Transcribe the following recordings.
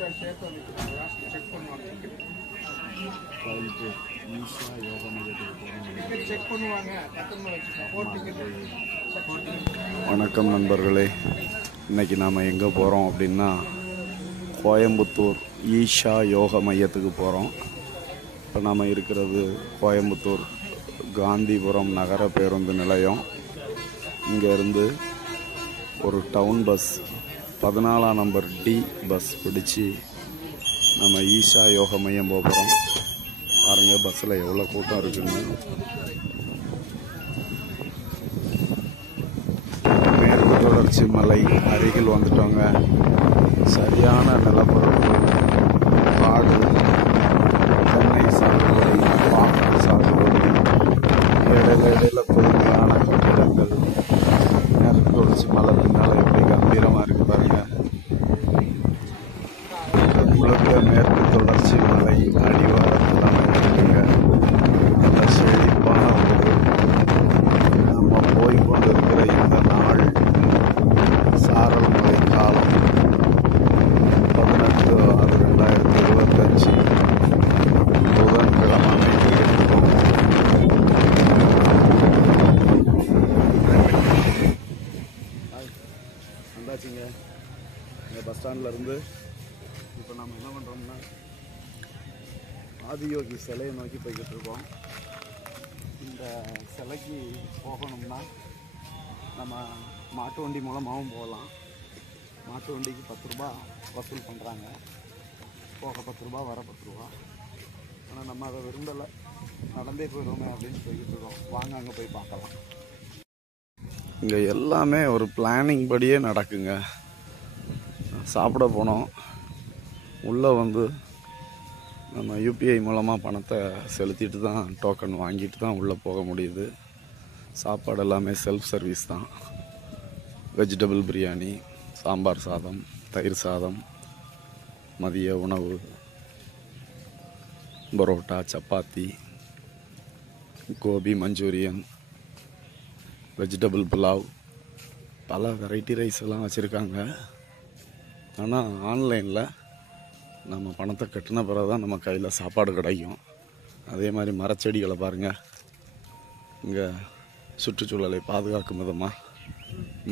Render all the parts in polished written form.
வணக்கம் நண்பர்களே, இன்னைக்கு நாம் எங்கே போகிறோம் அப்படின்னா கோயம்புத்தூர் ஈஷா யோக மையத்துக்கு போகிறோம். இப்போ நாம் இருக்கிறது கோயம்புத்தூர் காந்திபுரம் நகர பேருந்து நிலையம். இங்கேருந்து ஒரு டவுன் பஸ் 14ஆம் நம்பர் டி பஸ் பிடிச்சி நம்ம ஈஷா யோக மையம் போகிறோம். பாருங்க பஸ்ஸில் எவ்வளோ கூட்டம் இருக்குன்னு. மேற்கு தொடர்ச்சி மலை அருகில் வந்துட்டோங்க. சரியான நிலப்பரப்பு, காடு, தென்னை சாகுபடி, பாக்கு சாகுபடி, இடையில புதுமையான கட்டிடங்கள். மேற்கு தொடர்ச்சி மலை பின்னால் எப்படி கம்பீரமாக இருக்கு பாருங்க. முழுக்க மேற்கு தொடர்ச்சி மலை அடிவாரத்தில் அமைந்திருக்குங்க. நல்ல செழிப்பான ஒரு நம்ம போய்கொண்டிருக்கிற இந்த நாள் சாரல் மழை காலம் 18/6/2025 புதன்கிழமை அமைந்திருக்கிறோம். வந்தாச்சுங்க இந்த பஸ் ஸ்டாண்டில் இருந்து. இப்போ நம்ம என்ன பண்ணுறோம்னா ஆதியோகி சிலையை நோக்கி போய்கிட்டு இருக்கோம். இந்த சிலைக்கு போகணும்னா நம்ம மாட்டு வண்டி மூலமாகவும் போகலாம். மாட்டு வண்டிக்கு 10 ரூபா வசூல் பண்ணுறாங்க. போக 10 ரூபா, வர 10 ரூபா. ஆனால் நம்ம அதை விரும்பலை, நடந்தே போயிடுவோமே அப்படின்னு போய்கிட்டு இருக்கோம். வாங்க அங்கே போய் பார்க்கலாம். இங்கே எல்லாமே ஒரு பிளானிங் படியே நடக்குங்க. சாப்பிட போனோம், உள்ளே வந்து நம்ம யூபிஐ மூலமாக பணத்தை செலுத்திட்டு தான் டோக்கன் வாங்கிட்டு தான் உள்ளே போக முடியுது. சாப்பாடு எல்லாமே செல்ஃப் சர்வீஸ் தான். வெஜிடபிள் பிரியாணி, சாம்பார் சாதம், தயிர் சாதம், மதிய உணவு, பரோட்டா, சப்பாத்தி, கோபி மஞ்சூரியன், வெஜிடபிள் புலாவ், பல வெரைட்டி ரைஸ் எல்லாம் வச்சுருக்காங்க. ஆனால் ஆன்லைனில் நம்ம பணத்தை கட்டின பிறகு தான் நம்ம கையில் சாப்பாடு கிடைக்கும். அதே மாதிரி மரச்செடிகளை பாருங்கள். இங்கே சுற்றுச்சூழலை பாதுகாக்கும் விதமாக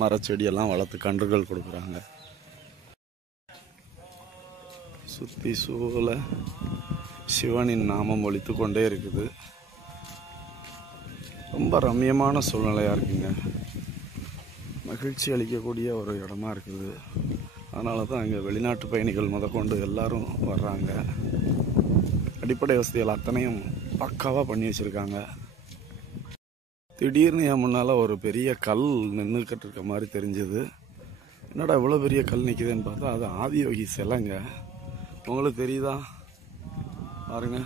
மரச்செடியெல்லாம் வளர்த்து கன்றுகள் கொடுக்குறாங்க. சுற்றி சூழல சிவனின் நாமம் ஒலித்து கொண்டே இருக்குது. ரொம்ப ரம்மியமான சூழ்நிலையாக இருக்குங்க. மகிழ்ச்சி அளிக்கக்கூடிய ஒரு இடமா இருக்குது. அதனால தான் அங்கே வெளிநாட்டு பயணிகள் முதற்கொண்டு எல்லாரும் வர்றாங்க. அடிப்படை வசதிகள் அத்தனையும் பக்காவாக பண்ணி வச்சுருக்காங்க. திடீர்னு என் முன்னால் ஒரு பெரிய கல் நின்றுக்கிட்டு இருக்க மாதிரி தெரிஞ்சுது. என்னடா இவ்வளோ பெரிய கல் நிற்குதுன்னு பார்த்தா அது ஆதியோகி சிலைங்க. உங்களுக்கு தெரியுதா பாருங்க.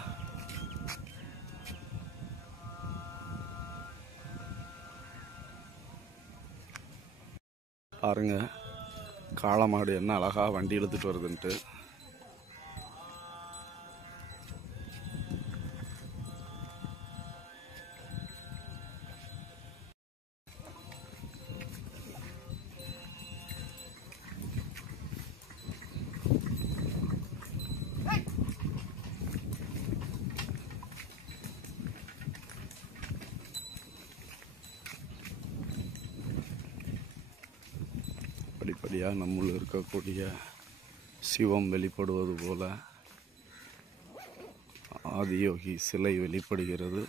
பாருங்க காளமாடு என்ன அழகா வண்டி இழுத்துட்டு வருதுன்ட்டு. படிப்படியாக நம்முள் இருக்கக்கூடிய சிவம் வெளிப்படுவது போல ஆதியோகி சிலை வெளிப்படுகிறது.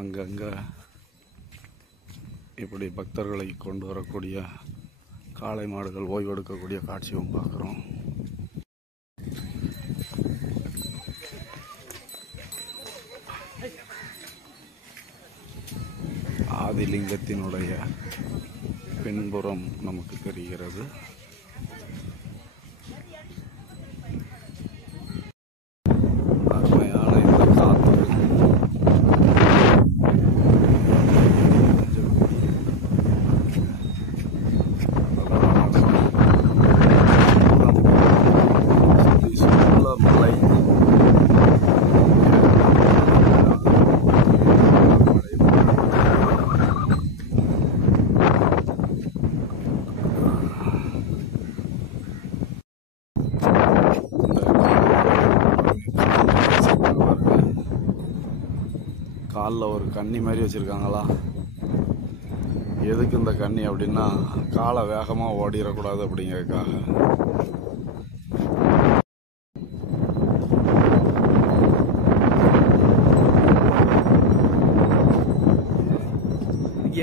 அங்கங்கே இப்படி பக்தர்களை கொண்டு வரக்கூடிய காளை மாடுகள் ஓய்வெடுக்கக்கூடிய காட்சியும் பார்க்குறோம். ஆதிலிங்கத்தினுடைய பின்புறம் நமக்கு தெரிகிறது. அருமையான இந்த காற்று மலை காலில் ஒரு கண்ணி மாதிரி வச்சுருக்காங்களா. எதுக்கு இந்த கண்ணி அப்படின்னா, காலை வேகமாக ஓடிடக்கூடாது அப்படிங்கிறதுக்காக.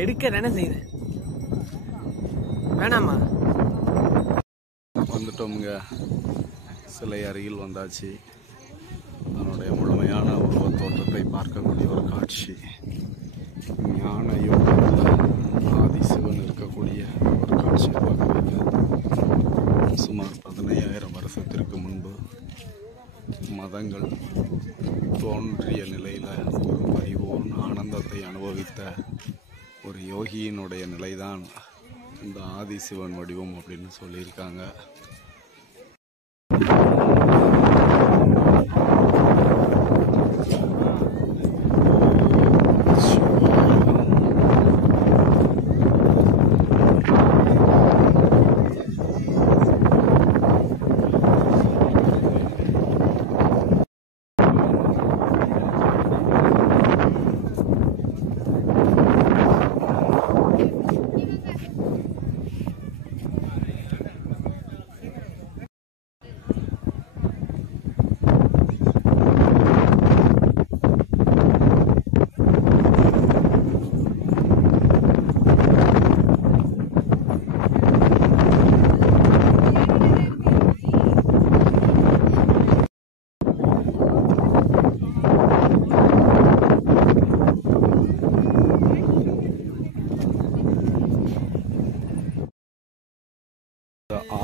எடுக்க தானே செய்யுது, வேணாமா? வந்துட்டோமுங்க, சிலை அருகில் வந்தாச்சு. அதனுடைய முழுமையான உருவத் தோற்றத்தை பார்க்கக்கூடிய ஒரு காட்சி. ஞான யோகத்தில் ஆதிசிவன் இருக்கக்கூடிய ஒரு காட்சி பார்க்குறீங்க. சுமார் 15,000 வருஷத்திற்கு முன்பு மதங்கள் தோன்றிய நிலையில் ஒரு பரிபூர்ண ஆனந்தத்தை அனுபவித்த ஒரு யோகியினுடைய நிலைதான் இந்த ஆதிசிவன் வடிவம் அப்படின்னு சொல்லியிருக்காங்க.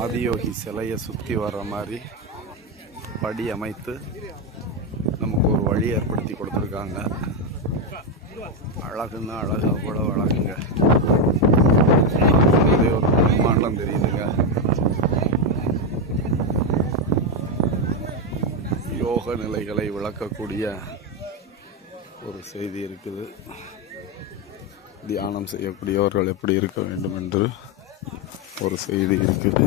ஆதியோகி சிலையை சுற்றி வர்ற மாதிரி படி அமைத்து நமக்கு ஒரு வழி ஏற்படுத்தி கொடுத்துருக்காங்க. அழகுன்னா அழகா கூட அழகுங்க. அதே ஒரு பிரம்மாண்டம் தெரியுதுங்க. யோக நிலைகளை விளக்கக்கூடிய ஒரு செய்தி இருக்குது. தியானம் செய்யக்கூடியவர்கள் எப்படி இருக்க வேண்டும் என்று ஒரு செய்தி இருக்குது.